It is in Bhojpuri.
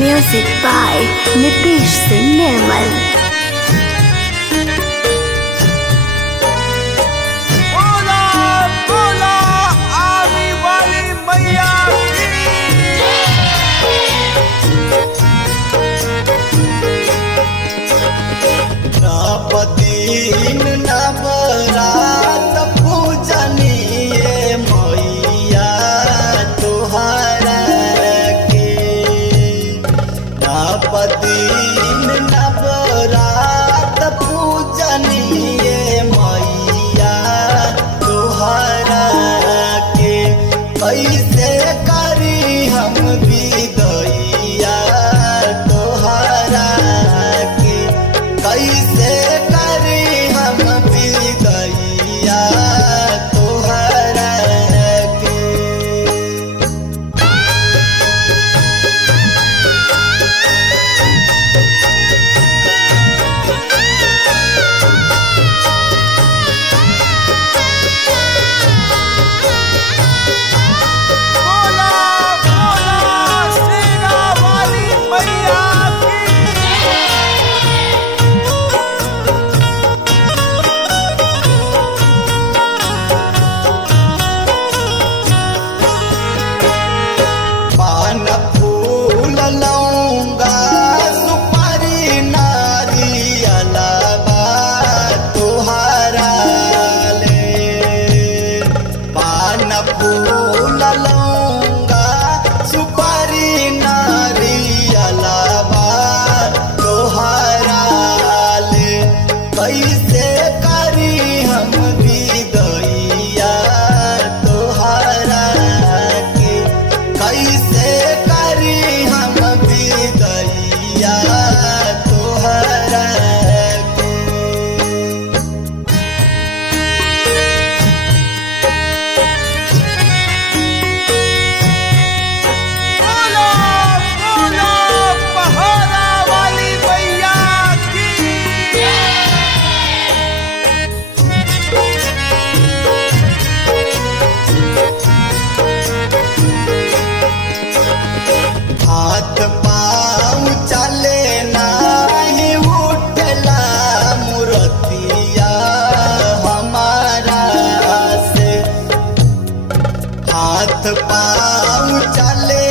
Music by Nitish Singh Nirmal. बोला बोला आने वाली मैया नवदीन नवरात पूजनीय मैया तुहरा के। नवदीन नवरात पूजनीय मैया तुहरा के। कैसे करी हम विदैया तुहरा के। कैसे करी हम विदैया तुहरा के। बोला बोला शेरा वाली मैया पान फूल लौंगा सुपारी नारियलबा तुहरा ले। पान फूल लौंगा सुपारी नारियलबा तुहरा ले। कैसे करी हम विदैया तुहरा के। कैसे करी हम विदैया तुहरा के। बोला बोला पहाड़ा वाली मैया की हाथ पाँव चले नाही उठला मूर्तिया हमारा से। हाथ पाँव चले